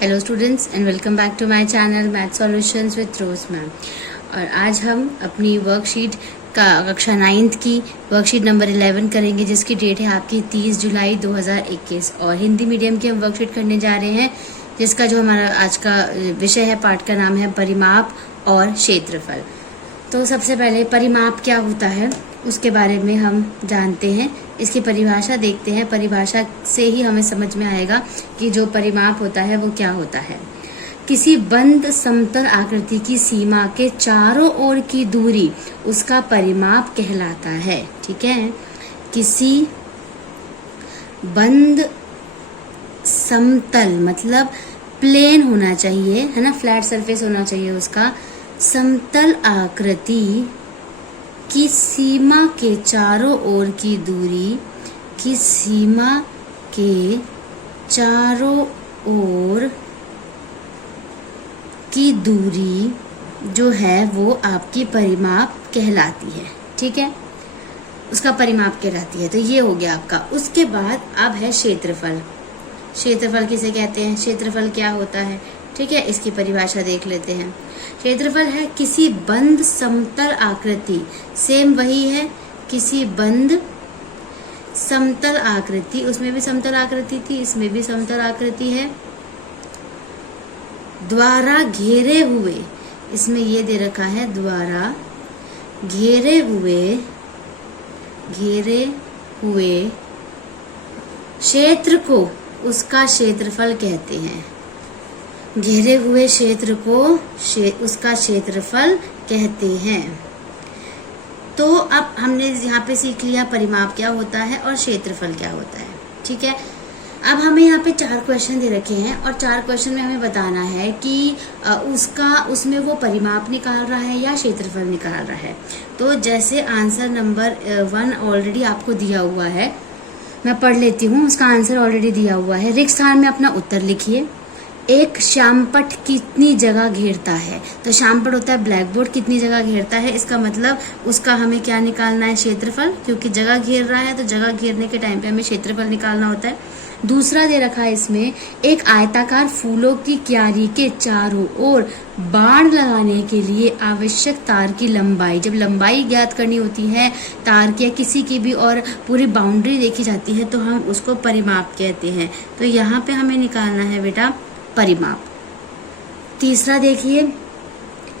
Hello students and welcome back to my channel math solutions with Rose ma'am. और आज हम अपनी worksheet का कक्षा 9th की वर्कशीट नंबर 11 करेंगे, जिसकी डेट है आपकी 30 जुलाई 2021। और हिंदी मीडियम की हम वर्कशीट करने जा रहे हैं, जिसका जो हमारा आज का विषय है, पाठ का नाम है परिमाप और क्षेत्रफल। तो सबसे पहले परिमाप क्या होता है उसके बारे में हम जानते हैं। इसकी परिभाषा देखते हैं। परिभाषा से ही हमें समझ में आएगा कि जो परिमाप होता है वो क्या होता है। किसी बंद समतल आकृति की सीमा के चारों ओर की दूरी उसका परिमाप कहलाता है। ठीक है, किसी बंद समतल मतलब प्लेन होना चाहिए, है ना, फ्लैट सरफेस होना चाहिए उसका, समतल आकृति की सीमा के चारों ओर की दूरी, की सीमा के चारों ओर की दूरी जो है वो आपकी परिमाप कहलाती है। ठीक है, उसका परिमाप कहलाती है। तो ये हो गया आपका। उसके बाद अब है क्षेत्रफल। क्षेत्रफल किसे कहते हैं, क्षेत्रफल क्या होता है, ठीक है, इसकी परिभाषा देख लेते हैं। क्षेत्रफल है किसी बंद समतल आकृति, सेम वही है, किसी बंद समतल आकृति, उसमें भी समतल आकृति थी, इसमें भी समतल आकृति है, द्वारा घेरे हुए, इसमें ये दे रखा है द्वारा घेरे हुए क्षेत्र को उसका क्षेत्रफल कहते हैं। घेरे हुए क्षेत्र को उसका क्षेत्रफल कहते हैं। तो अब हमने यहाँ पे सीख लिया परिमाप क्या होता है और क्षेत्रफल क्या होता है। ठीक है, अब हमें यहाँ पे 4 क्वेश्चन दे रखे हैं और 4 क्वेश्चन में हमें बताना है कि उसमें वो परिमाप निकाल रहा है या क्षेत्रफल निकाल रहा है। तो जैसे आंसर नंबर 1 ऑलरेडी आपको दिया हुआ है, मैं पढ़ लेती हूँ। उसका आंसर ऑलरेडी दिया हुआ है। रिक्त स्थान में अपना उत्तर लिखिए। एक श्यामपट्ट कितनी जगह घेरता है, तो श्यामपट्ट होता है ब्लैक बोर्ड, कितनी जगह घेरता है, इसका मतलब उसका हमें क्या निकालना है, क्षेत्रफल, क्योंकि जगह घेर रहा है तो जगह घेरने के टाइम पे हमें क्षेत्रफल निकालना होता है। दूसरा दे रखा है इसमें, एक आयताकार फूलों की क्यारी के चारों ओर बाण लगाने के लिए आवश्यक तार की लंबाई, जब लंबाई ज्ञात करनी होती है तार की या किसी की भी और पूरी बाउंड्री देखी जाती है तो हम उसको परिमाप कहते हैं। तो यहाँ पे हमें निकालना है बेटा परिमाप। तीसरा देखिए,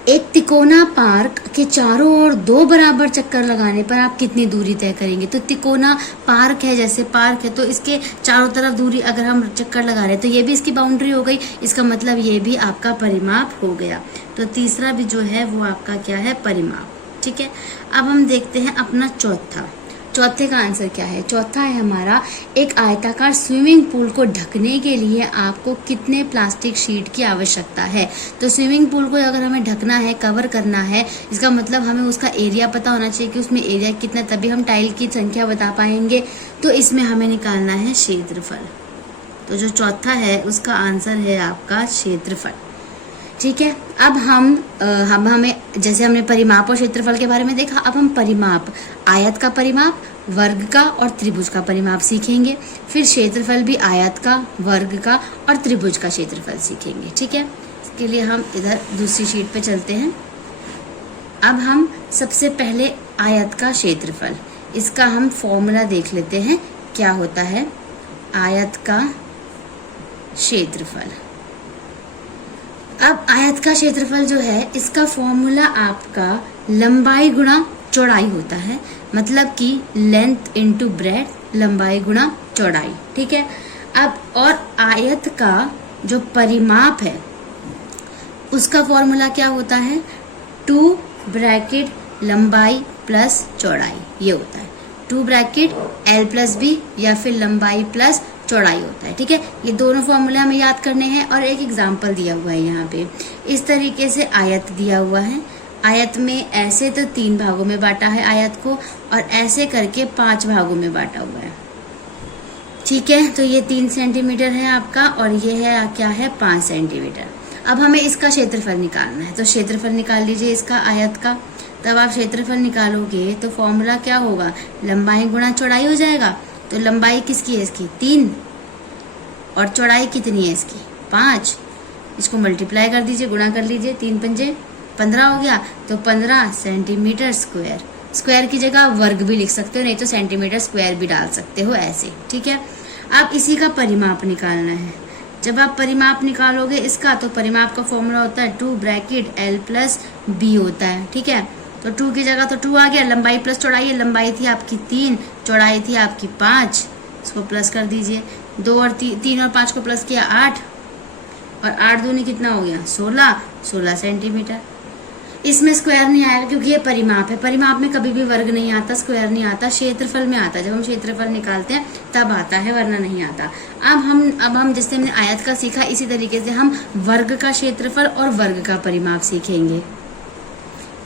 एक तिकोना पार्क के चारों ओर 2 बराबर चक्कर लगाने पर आप कितनी दूरी तय करेंगे। तो तिकोना पार्क है, जैसे पार्क है तो इसके चारों तरफ दूरी अगर हम चक्कर लगा रहे हैं तो ये भी इसकी बाउंड्री हो गई, इसका मतलब ये भी आपका परिमाप हो गया। तो तीसरा भी जो है वो आपका क्या है, परिमाप। ठीक है, अब हम देखते हैं अपना चौथे का आंसर क्या है। चौथा है हमारा, एक आयताकार स्विमिंग पूल को ढकने के लिए आपको कितने प्लास्टिक शीट की आवश्यकता है। तो स्विमिंग पूल को अगर हमें ढकना है, कवर करना है, इसका मतलब हमें उसका एरिया पता होना चाहिए कि उसमें एरिया कितना, तभी हम टाइल की संख्या बता पाएंगे। तो इसमें हमें निकालना है क्षेत्रफल। तो जो चौथा है उसका आंसर है आपका क्षेत्रफल। ठीक है, अब हमें जैसे हमने परिमाप और क्षेत्रफल के बारे में देखा, अब हम परिमाप, आयत का परिमाप, वर्ग का और त्रिभुज का परिमाप सीखेंगे। फिर क्षेत्रफल भी आयत का, वर्ग का और त्रिभुज का क्षेत्रफल सीखेंगे। ठीक है, इसके लिए हम इधर दूसरी शीट पे चलते हैं। अब हम सबसे पहले आयत का क्षेत्रफल, इसका हम फॉर्मूला देख लेते हैं क्या होता है आयत का क्षेत्रफल। अब आयत का क्षेत्रफल जो है इसका फॉर्मूला आपका लंबाई गुणा चौड़ाई होता है, मतलब कि लेंथ इनटू ब्रेड्थ, लंबाई गुणा चौड़ाई। ठीक है, अब और आयत का जो परिमाप है उसका फॉर्मूला क्या होता है, 2 ब्रैकेट लंबाई प्लस चौड़ाई, ये होता है 2 ब्रैकेट L प्लस B या फिर लंबाई प्लस चौड़ाई होता है। ठीक है, ये दोनों फॉर्मूले हमें याद करने हैं। और एक एग्जाम्पल दिया हुआ है यहाँ पे, इस तरीके से आयत दिया हुआ है। आयत में ऐसे तो 3 भागों में बांटा है आयत को, और ऐसे करके 5 भागों में बांटा हुआ है। ठीक है, तो ये 3 सेंटीमीटर है आपका और ये है क्या है, 5 सेंटीमीटर। अब हमें इसका क्षेत्रफल निकालना है, तो क्षेत्रफल निकाल लीजिए इसका आयत का। तब आप क्षेत्रफल निकालोगे तो फॉर्मूला क्या होगा, लंबाई गुणा चौड़ाई हो जाएगा। तो लंबाई किसकी है इसकी 3 और चौड़ाई कितनी है इसकी 5, इसको मल्टीप्लाई कर दीजिए, गुणा कर लीजिए, 3 पंजे 15 हो गया, तो 15 सेंटीमीटर स्क्वायर। स्क्वायर की जगह आप वर्ग भी लिख सकते हो, नहीं तो सेंटीमीटर स्क्वायर भी डाल सकते हो ऐसे, ठीक है। अब इसी का परिमाप निकालना है। जब आप परिमाप निकालोगे इसका, तो परिमाप का फॉर्मूला होता है 2 ब्रैकेट L प्लस B होता है, ठीक है। तो 2 की जगह तो 2 आ गया, लंबाई प्लस चौड़ाई, लंबाई थी आपकी 3, चौड़ाई थी आपकी 5, इसको प्लस कर दीजिए, 2 और 3 और 5 को प्लस किया 8, और 8 दूनी कितना हो गया 16 सेंटीमीटर। इसमें स्क्वायर नहीं आएगा क्योंकि ये परिमाप है, परिमाप में कभी भी वर्ग नहीं आता, स्क्वायर नहीं आता, क्षेत्रफल में आता है। जब हम क्षेत्रफल निकालते हैं तब आता है, वरना नहीं आता। अब हम जैसे हमने आयत का सीखा, इसी तरीके से हम वर्ग का क्षेत्रफल और वर्ग का परिमाप सीखेंगे।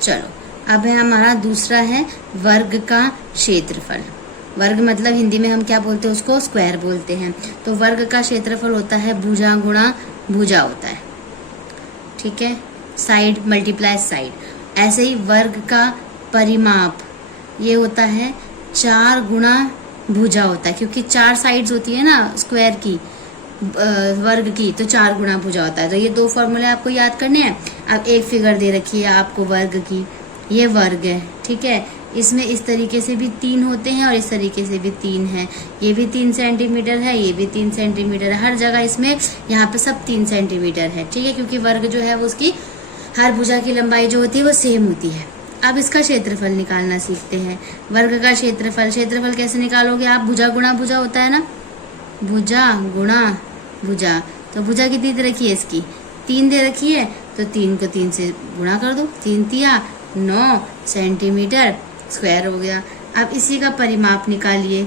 चलो, अब है हमारा दूसरा है वर्ग का क्षेत्रफल। वर्ग मतलब हिंदी में हम क्या बोलते हैं, उसको स्क्वायर बोलते हैं। तो वर्ग का क्षेत्रफल होता है भुजा गुणा भुजा होता है, ठीक है, साइड मल्टीप्लाई साइड। ऐसे ही वर्ग का परिमाप ये होता है 4 गुणा भुजा होता है, क्योंकि 4 साइड्स होती है ना स्क्वायर की, वर्ग की, तो 4 गुणा भुजा होता है। तो ये 2 फॉर्मूले आपको याद करने हैं। अब एक फिगर दे रखी है आपको वर्ग की, ये वर्ग है, ठीक है। इसमें इस तरीके से भी 3 होते हैं और इस तरीके से भी 3 है। ये भी 3 सेंटीमीटर है, ये भी 3 सेंटीमीटर है, हर जगह इसमें यहाँ पे सब 3 सेंटीमीटर है, ठीक है, क्योंकि वर्ग जो है वो उसकी हर भुजा की लंबाई जो होती है वो सेम होती है। अब इसका क्षेत्रफल निकालना सीखते हैं। वर्ग का क्षेत्रफल कैसे निकालोगे आप, भुजा गुणा भुजा होता है ना, भुजा गुणा भुजा। तो भुजा कितनी दे रखी है इसकी, 3 दे रखी है, तो 3 को 3 से गुणा कर दो, 3 तिया 9 सेंटीमीटर स्क्वायर हो गया। अब इसी का परिमाप निकालिए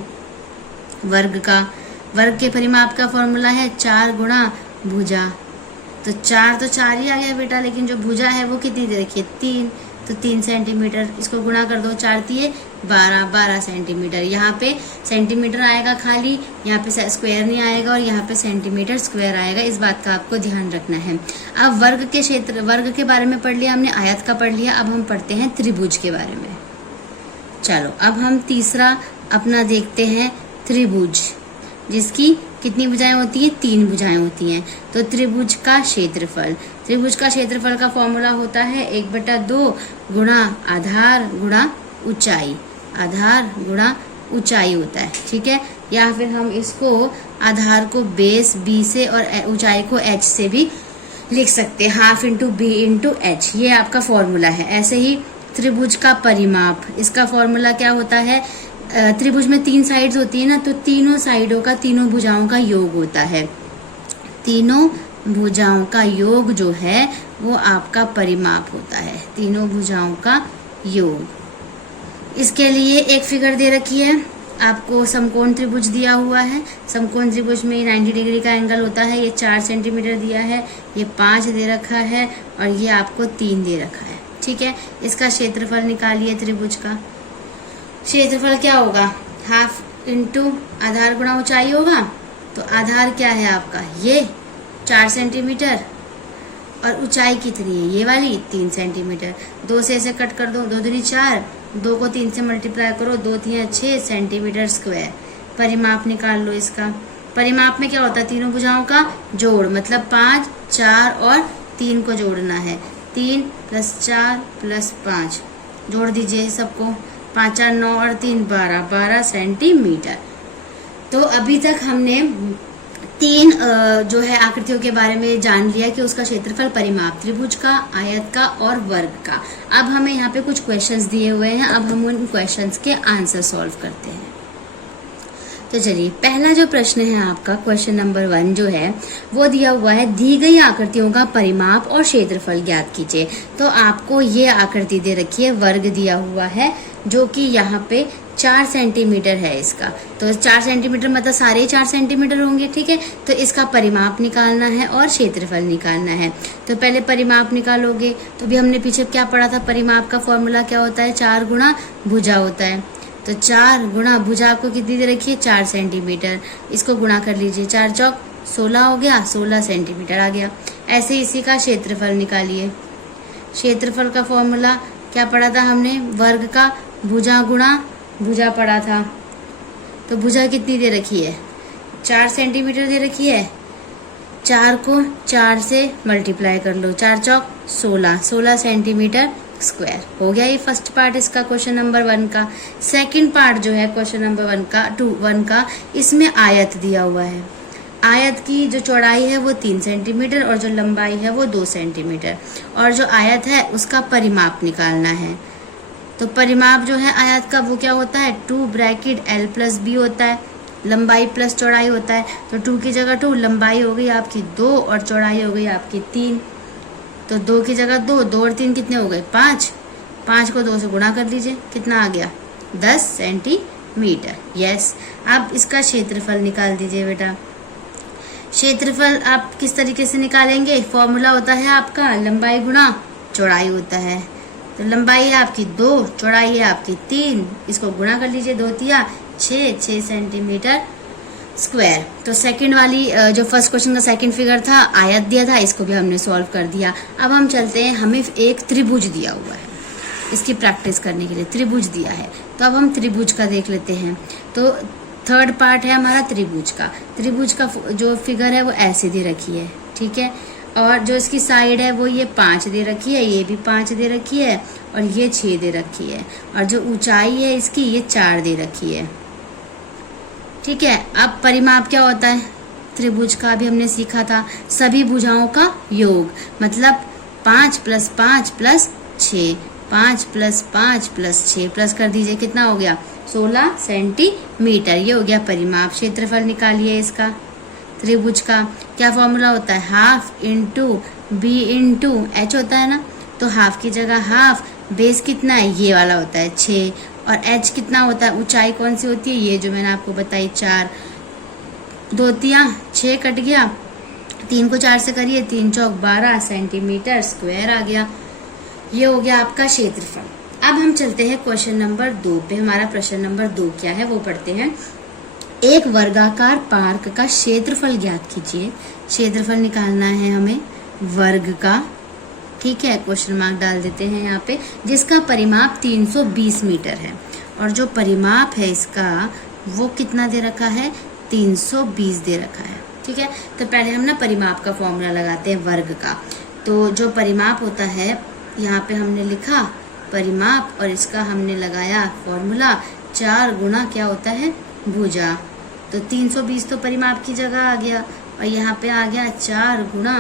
वर्ग का। वर्ग के परिमाप का फॉर्मूला है 4 गुणा भुजा। तो 4 तो 4 ही आ गया बेटा, लेकिन जो भुजा है वो कितनी दे रखी है 3, तो 3 सेंटीमीटर। इसको गुणा कर दो, 4 तिये 12 सेंटीमीटर। यहाँ पे सेंटीमीटर आएगा खाली, यहाँ पे स्क्वायर नहीं आएगा, और यहाँ पे सेंटीमीटर स्क्वायर आएगा। इस बात का आपको ध्यान रखना है। अब वर्ग के बारे में पढ़ लिया हमने, आयत का पढ़ लिया, अब हम पढ़ते हैं त्रिभुज के बारे में। चलो, अब हम तीसरा अपना देखते हैं त्रिभुज, जिसकी कितनी भुजाएं होती हैं, 3 भुजाएं होती हैं। तो त्रिभुज का क्षेत्रफल, त्रिभुज का क्षेत्रफल का फॉर्मूला होता है 1/2 गुणा आधार गुणा ऊंचाई, आधार गुणा ऊंचाई होता है, ठीक है। या फिर हम इसको आधार को बेस B से और ऊंचाई को H से भी लिख सकते हैं, ½ × B × H, ये आपका फॉर्मूला है। ऐसे ही त्रिभुज का परिमाप, इसका फॉर्मूला क्या होता है, त्रिभुज में 3 साइड्स होती है ना, तो तीनों साइडों का, तीनों भुजाओं का योग होता है। तीनों भुजाओं का योग जो है वो आपका परिमाप होता है, तीनों भुजाओं का योग। इसके लिए एक फिगर दे रखी है आपको, समकोण त्रिभुज दिया हुआ है। समकोण त्रिभुज में 90 डिग्री का एंगल होता है। ये 4 सेंटीमीटर दिया है, ये 5 दे रखा है, और ये आपको 3 दे रखा है, ठीक है। इसका क्षेत्रफल निकालिए त्रिभुज का। क्षेत्रफल क्या होगा, ½ × आधार गुणा ऊंचाई होगा। तो आधार क्या है आपका, ये 4 सेंटीमीटर, और ऊंचाई कितनी है, ये वाली 3 सेंटीमीटर। 2 से इसे कट कर दो, 2 दूनी 4, 2 को 3 से मल्टीप्लाई करो, 2 तिया 6 सेंटीमीटर स्क्वायर। परिमाप निकाल लो इसका। परिमाप में क्या होता है, तीनों भुजाओं का जोड़, मतलब 5, 4 और 3 को जोड़ना है। 3 + 4 + 5 जोड़ दीजिए सबको, 5 4 9 और 3 12 सेंटीमीटर। तो अभी तक हमने 3 जो है आकृतियों के बारे में जान लिया कि उसका क्षेत्रफल, परिमाप, त्रिभुज का, आयत का और वर्ग का। अब हमें यहाँ पे कुछ क्वेश्चंस दिए हुए हैं, अब हम उन क्वेश्चंस के आंसर सॉल्व करते हैं। तो चलिए, पहला जो प्रश्न है आपका, क्वेश्चन नंबर 1 जो है वो दिया हुआ है, दी गई आकृतियों का परिमाप और क्षेत्रफल ज्ञात कीजिए। तो आपको ये आकृति दे रखी है, वर्ग दिया हुआ है, जो कि यहाँ पे 4 सेंटीमीटर है इसका। तो 4 सेंटीमीटर मतलब सारे 4 सेंटीमीटर होंगे, ठीक है। तो इसका परिमाप निकालना है और क्षेत्रफल निकालना है। तो पहले परिमाप निकालोगे, तो भी हमने पीछे क्या पढ़ा था, परिमाप का फॉर्मूला क्या होता है, 4 गुणा भुजा होता है। तो 4 गुणा भुजा आपको कितनी दे रखी है, 4 सेंटीमीटर। इसको गुणा कर लीजिए, 4 चौक 16 हो गया, 16 सेंटीमीटर आ गया। ऐसे इसी का क्षेत्रफल निकालिए। क्षेत्रफल का फॉर्मूला क्या पढ़ा था हमने, वर्ग का भुजा गुणा भुजा पढ़ा था। तो भुजा कितनी दे रखी है, 4 सेंटीमीटर दे रखी है। 4 को 4 से मल्टीप्लाई कर लो, 4 चौक 16 सेंटीमीटर स्क्वायर। हो गया ये फर्स्ट पार्ट इसका, क्वेश्चन नंबर 1 का। सेकंड पार्ट जो है क्वेश्चन नंबर 1 का, इसमें आयत दिया हुआ है। आयत की जो चौड़ाई है वो 3 सेंटीमीटर और जो लंबाई है वो 2 सेंटीमीटर, और जो आयत है उसका परिमाप निकालना है। तो परिमाप जो है आयत का वो क्या होता है, 2 ब्रैकेट L प्लस B होता है, लंबाई प्लस चौड़ाई होता है। तो 2 की जगह 2, लंबाई हो गई आपकी 2 और चौड़ाई हो गई आपकी 3। तो 2 की जगह 2, 2 और 3 कितने हो गए, 5। 5 को 2 से गुणा कर लीजिए, कितना आ गया, 10 सेंटीमीटर। यस, अब इसका क्षेत्रफल निकाल दीजिए बेटा। क्षेत्रफल आप किस तरीके से निकालेंगे, फॉर्मूला होता है आपका लंबाई गुणा चौड़ाई होता है। तो लंबाई है आपकी 2, चौड़ाई है आपकी 3, इसको गुणा कर लीजिए, 2 तिया 6 सेंटीमीटर स्क्वायर। तो सेकंड वाली जो फर्स्ट क्वेश्चन का सेकंड फिगर था, आयत दिया था, इसको भी हमने सॉल्व कर दिया। अब हम चलते हैं, हमें एक त्रिभुज दिया हुआ है इसकी प्रैक्टिस करने के लिए, त्रिभुज दिया है। तो अब हम त्रिभुज का देख लेते हैं। तो थर्ड पार्ट है हमारा त्रिभुज का। त्रिभुज का जो फिगर है वो ऐसे दे रखी है, ठीक है, और जो इसकी साइड है वो ये 5 दे रखी है, ये भी 5 दे रखी है, और ये 6 दे रखी है, और जो ऊंचाई है इसकी ये 4 दे रखी है, ठीक है। अब परिमाप क्या होता है त्रिभुज का, अभी हमने सीखा था, सभी भुजाओं का योग, मतलब 5 + 5 + 6, 5 + 5 + 6 प्लस कर दीजिए, कितना हो गया, 16 सेंटीमीटर। ये हो गया परिमाप। क्षेत्रफल निकालिए इसका त्रिभुज का। क्या फॉर्मूला होता है, half into B into H होता है ना। तो हाफ की जगह हाफ, बेस कितना है, ये वाला होता है 6, और एच कितना होता है, ऊंचाई कौन सी होती है, ये जो मैंने आपको बताई 4। 2 तिया 6 कट गया, 3 को 4 से करिए, 3 चौक 12 सेंटीमीटर स्क्वायर आ गया। ये हो गया आपका क्षेत्रफल। अब हम चलते हैं क्वेश्चन नंबर 2 पे। हमारा प्रश्न नंबर 2 क्या है वो पढ़ते हैं। एक वर्गाकार पार्क का क्षेत्रफल ज्ञात कीजिए। क्षेत्रफल निकालना है हमें वर्ग का, ठीक है, क्वेश्चन मार्क डाल देते हैं यहाँ पे, जिसका परिमाप 320 मीटर है, और जो परिमाप है इसका वो कितना दे रखा है, 320 दे रखा है, ठीक है। तो पहले हम ना परिमाप का फॉर्मूला लगाते हैं वर्ग का। तो जो परिमाप होता है, यहाँ पे हमने लिखा परिमाप, और इसका हमने लगाया फॉर्मूला 4 गुना क्या होता है, भुजा। तो 320 तो परिमाप की जगह आ गया, और यहाँ पे आ गया 4 गुना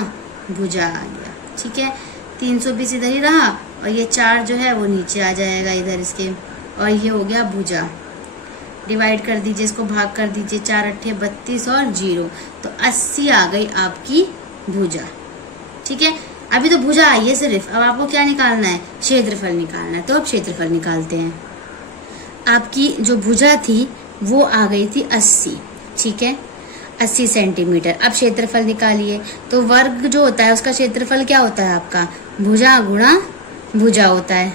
भुजा आ गया, ठीक है। 320 इधर ही रहा, और ये 4 जो है वो नीचे आ जाएगा इधर इसके, और ये हो गया भुजा। डिवाइड कर दीजिए, इसको भाग कर दीजिए, 4 अट्ठे 32 और 0, तो 80 आ गई आपकी भुजा, ठीक है। अभी तो भुजा आई है सिर्फ, अब आपको क्या निकालना है, क्षेत्रफल निकालना है। तो अब क्षेत्रफल निकालते हैं। आपकी जो भुजा थी वो आ गई थी 80, ठीक है, 80 सेंटीमीटर। अब क्षेत्रफल निकालिए। तो वर्ग जो होता है उसका क्षेत्रफल क्या होता है आपका, भुजा गुणा भुजा होता है।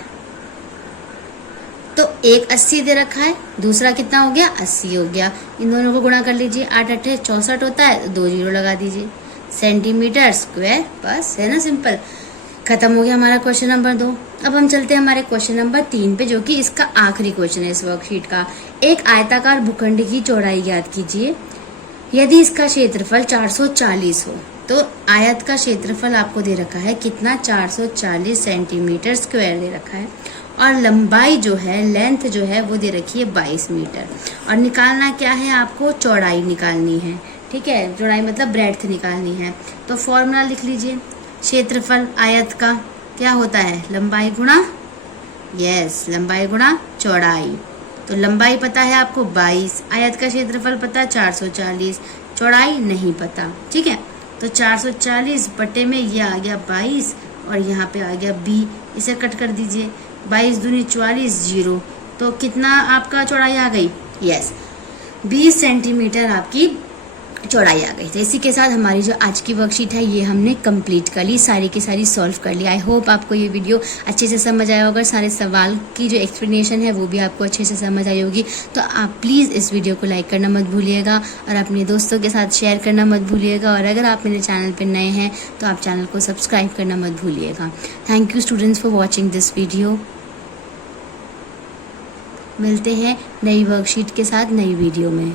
तो एक 80 दे रखा है, दूसरा कितना हो गया, 80 हो गया। इन दोनों को गुणा कर लीजिए, 8 अट्ठे 64 होता है, 2 0 लगा दीजिए, सेंटीमीटर स्क्वायर, बस है ना, सिंपल। खत्म हो गया हमारा क्वेश्चन नंबर 2। अब हम चलते हैं हमारे क्वेश्चन नंबर 3 पे, जो कि इसका आखिरी क्वेश्चन है इस वर्कशीट का। एक आयताकार भूखंड की चौड़ाई ज्ञात कीजिए यदि इसका क्षेत्रफल 440 हो। तो आयत का क्षेत्रफल आपको दे रखा है कितना, 440 सेंटीमीटर स्क्वायर दे रखा है, और लंबाई जो है, लेंथ जो है वो दे रखी है 22 मीटर, और निकालना क्या है, आपको चौड़ाई निकालनी है, ठीक है, चौड़ाई मतलब ब्रेड्थ निकालनी है। तो फॉर्मूला लिख लीजिए, क्षेत्रफल आयत का क्या होता है, लंबाई गुणा, यस, लंबाई गुणा चौड़ाई। तो लंबाई पता है आपको 22, आयत का क्षेत्रफल पता है 440, चौड़ाई नहीं पता, ठीक है। तो 440 बटे में ये आ गया 22, और यहाँ पे आ गया b, इसे कट कर दीजिए, 22 दूनी 44, 0, तो कितना आपका चौड़ाई आ गई, यस, 20 सेंटीमीटर आपकी चौड़ाई आ गई। तो इसी के साथ हमारी जो आज की वर्कशीट है ये हमने कंप्लीट कर ली, सारी की सारी सॉल्व कर ली। आई होप आपको ये वीडियो अच्छे से समझ आया होगा, सारे सवाल की जो एक्सप्लेनेशन है वो भी आपको अच्छे से समझ आई होगी। तो आप प्लीज़ इस वीडियो को लाइक करना मत भूलिएगा, और अपने दोस्तों के साथ शेयर करना मत भूलिएगा, और अगर आप मेरे चैनल पर नए हैं तो आप चैनल को सब्सक्राइब करना मत भूलिएगा। Thank you students for watching this video. मिलते हैं नई वर्कशीट के साथ नई वीडियो में।